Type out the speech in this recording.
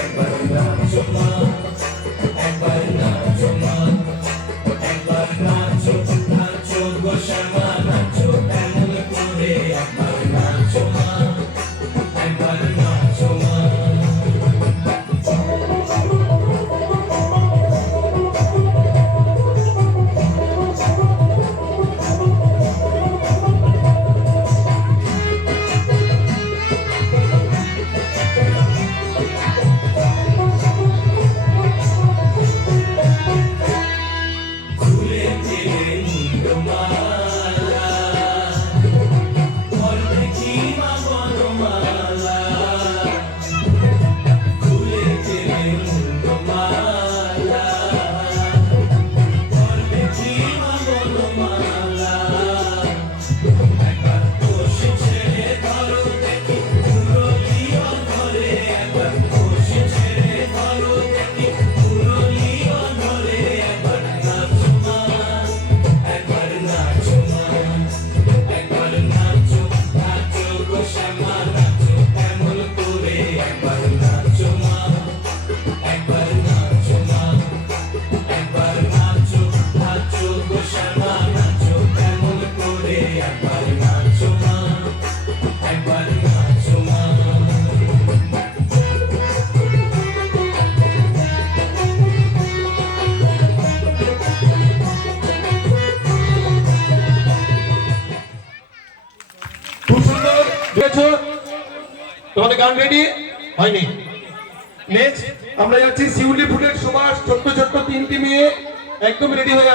একবার নাচো মা, একবার নাচো মা, একবার নাচো নাচো গো শ্যামা নাচো এমন করে একবার নাচো মা, একবার নাচো মা। খুলে দিলে মুন্ডমালা, ঘর দেখি মা বনমালা। খুলে দিলে মুন্ডমালা, ঘর দেখি মা বনমালা। একবার বসে ছেড়ে ধরো দেখি মুরলিও ধরে, একবার বসে ছেড়ে ধরো দেখি মুরলিও ধরে। একবার নাচো মা, একবার নাচো মা, একবার নাচো নাচো গো শ্যামা নাচো এমন করে। একবার নাচো মা, একবার নাচো মা, একবার নাচো নাচো গো শ্যামা নাচো এমন করে। একবার নাচো মা, একবার নাচো মা। খুব সুন্দর গেছো, তোমাদের গান রেডি হয়নি। নেক্সট আমরা যাচ্ছি শিউলি ফুলের সুবাস, ছোট্ট ছোট্ট তিনটি মেয়ে একদম রেডি হয়ে